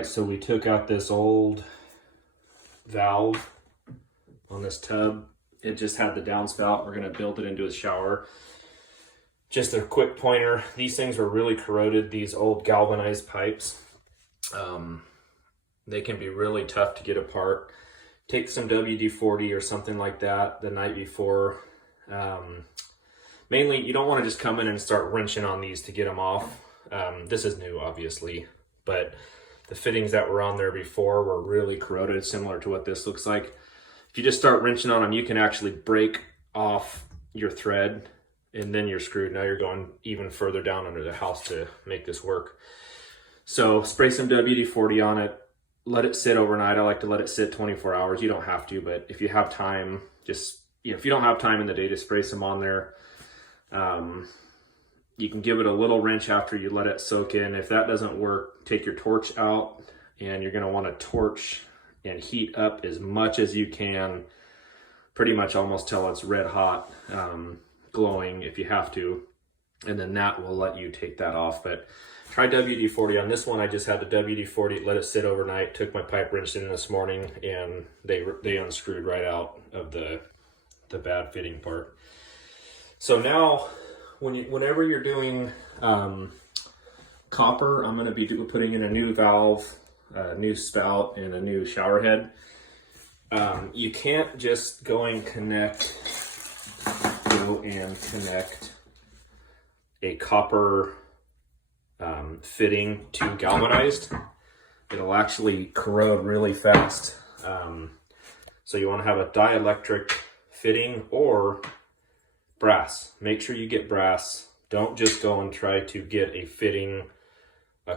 right, so we took out this old valve on this tub. It just had the downspout. We're gonna build it into a shower. Just a quick pointer. These things were really corroded, these old galvanized pipes. They can be really tough to get apart. Take some WD-40 or something like that the night before. Mainly, you don't want to just come in and start wrenching on these to get them off. This is new, obviously, but the fittings that were on there before were really corroded, similar to what this looks like. If you just start wrenching on them, you can actually break off your thread and then you're screwed. Now you're going even further down under the house to make this work. So spray some WD-40 on it, let it sit overnight. I like to let it sit 24 hours. You don't have to, but if you have time, just, if you don't have time in the day to spray some on there, you can give it a little wrench after you let it soak in. If that doesn't work, take your torch out, and you're going to want to torch and heat up as much as you can, pretty much almost till it's red hot, glowing if you have to, and then that will let you take that off. But try WD-40 on this one. I just had the WD-40, let it sit overnight, took my pipe wrench in this morning, and they unscrewed right out of the bad fitting part. So now, whenever you're doing copper, I'm going to be putting in a new valve, a new spout, and a new shower head. You can't just go and connect a copper fitting to galvanized. It'll actually corrode really fast. So you want to have a dielectric fitting or brass. Make sure you get brass. Don't just go and try to get a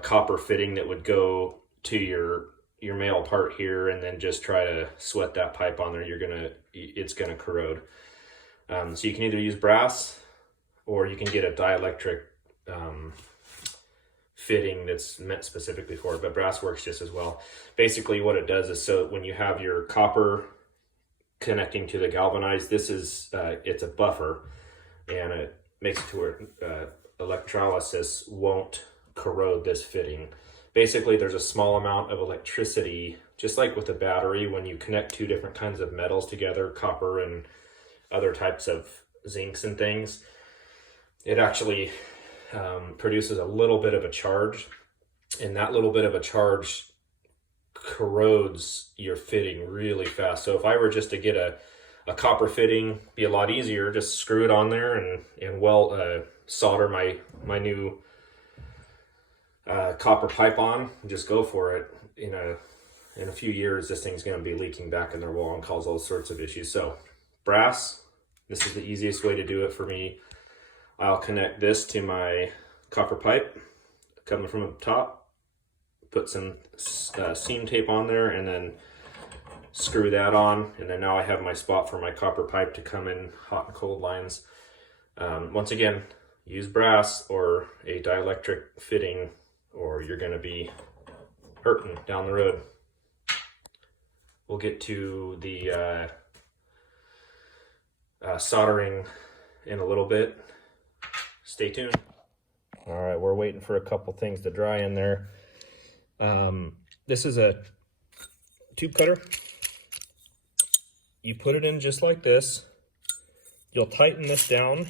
copper fitting that would go to your male part here and then just try to sweat that pipe on there. It's gonna corrode. So you can either use brass or you can get a dielectric fitting that's meant specifically for it, but brass works just as well. Basically what it does is, so when you have your copper connecting to the galvanized, it's a buffer, and it makes it to where electrolysis won't corrode this fitting. Basically, there's a small amount of electricity, just like with a battery, when you connect two different kinds of metals together, copper and other types of zincs and things, it actually produces a little bit of a charge, and that little bit of a charge corrodes your fitting really fast. So if I were just to get a copper fitting, be a lot easier, just screw it on there and solder my new copper pipe on, and just go for it. In a few years, this thing's going to be leaking back in their wall and cause all sorts of issues. So brass, this is the easiest way to do it for me. I'll connect this to my copper pipe coming from the top, put some seam tape on there, and then screw that on, and then now I have my spot for my copper pipe to come in hot and cold lines. Once again, use brass or a dielectric fitting, or you're going to be hurting down the road. We'll get to the soldering in a little bit. Stay tuned. All right, we're waiting for a couple things to dry in there. This is a tube cutter. You put it in just like this. You'll tighten this down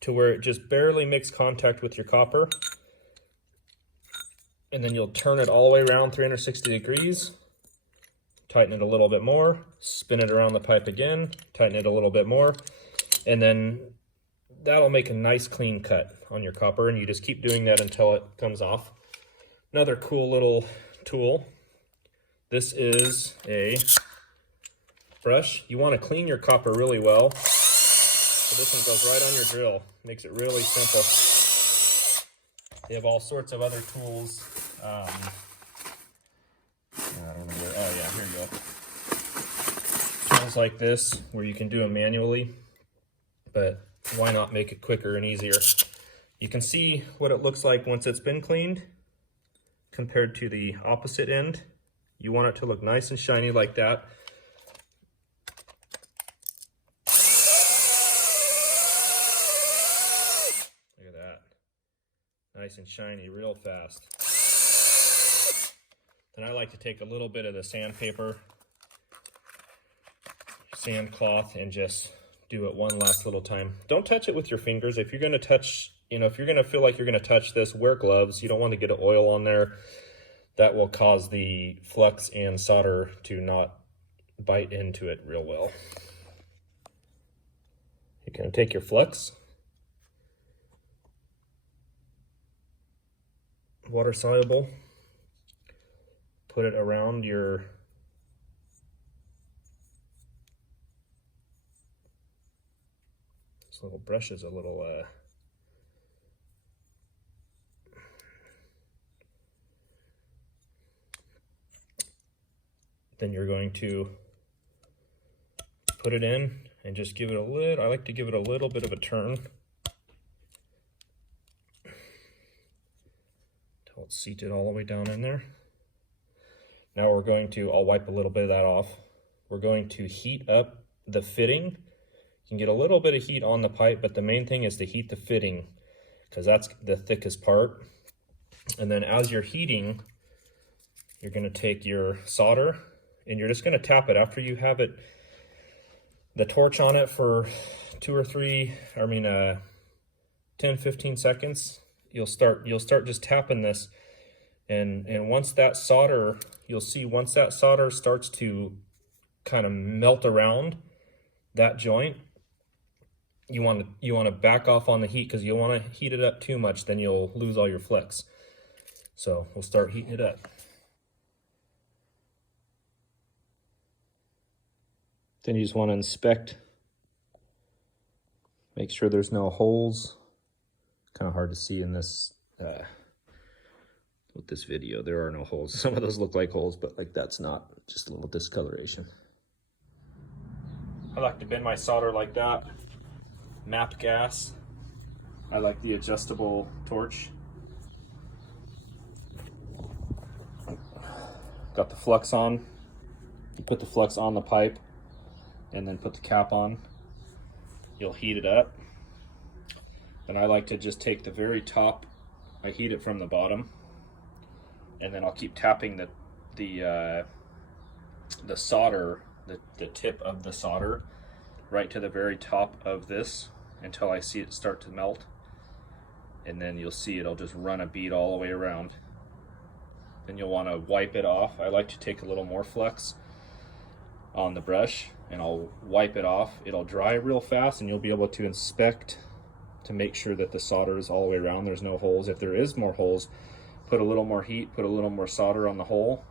to where it just barely makes contact with your copper. And then you'll turn it all the way around 360 degrees. Tighten it a little bit more. Spin it around the pipe again. Tighten it a little bit more. And then that'll make a nice clean cut on your copper, and you just keep doing that until it comes off. Another cool little tool. This is a brush. You want to clean your copper really well. So this one goes right on your drill. Makes it really simple. They have all sorts of other tools. I don't know where, oh yeah, here you go. Tools like this where you can do them manually, but why not make it quicker and easier? You can see what it looks like once it's been cleaned compared to the opposite end. You want it to look nice and shiny like that. Look at that. Nice and shiny real fast. Then I like to take a little bit of the sandpaper, sand cloth, and just do it one last little time. Don't touch it with your fingers. If you're going to touch, if you're going to feel like you're going to touch this, wear gloves. You don't want to get oil on there. That will cause the flux and solder to not bite into it real well. You're going to take your flux, water soluble, put it around your this little brush is a little then you're going to put it in and just give it a little, I like to give it a little bit of a turn until it's seated all the way down in there. Now we're going to, I'll wipe a little bit of that off. We're going to heat up the fitting. You can get a little bit of heat on the pipe, but the main thing is to heat the fitting because that's the thickest part. And then as you're heating, you're going to take your solder and you're just going to tap it after you have it, the torch on it for 10, 15 seconds. You'll start just tapping this. And once that solder, you'll see once that solder starts to kind of melt around that joint, you want to back off on the heat because you don't want to heat it up too much, then you'll lose all your flex. So we'll start heating it up. Then you just want to inspect, make sure there's no holes. Kind of hard to see in this with this video. There are no holes. Some of those look like holes, but like that's not, just a little discoloration. I like to bend my solder like that. Mapped gas. I like the adjustable torch. Got the flux on. You put the flux on the pipe and then put the cap on. You'll heat it up. Then I like to just take the very top, I heat it from the bottom, and then I'll keep tapping the solder, the tip of the solder right to the very top of this until I see it start to melt. And then you'll see it'll just run a bead all the way around. Then you'll want to wipe it off. I like to take a little more flux on the brush and I'll wipe it off. It'll dry real fast and you'll be able to inspect to make sure that the solder is all the way around. There's no holes. If there is more holes, put a little more heat, put a little more solder on the hole.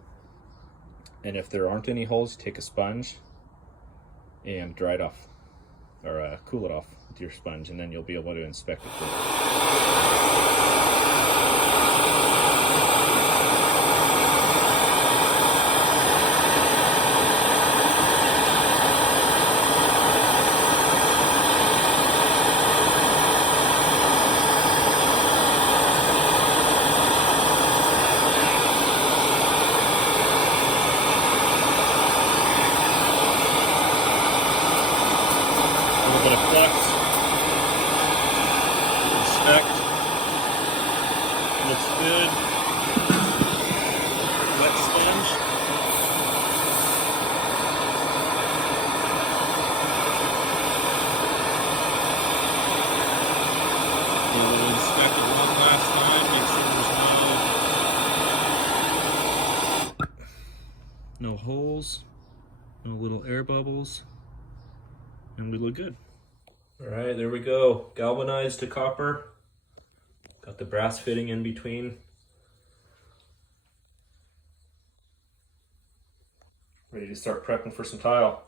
And if there aren't any holes, take a sponge and dry it off, or cool it off with your sponge, and then you'll be able to inspect it further. Flux, inspect, looks good, wet sponge, and we'll inspect it one last time, make sure there's no holes, no little air bubbles, and we look good. All right, there we go. Galvanized to copper. Got the brass fitting in between. Ready to start prepping for some tile.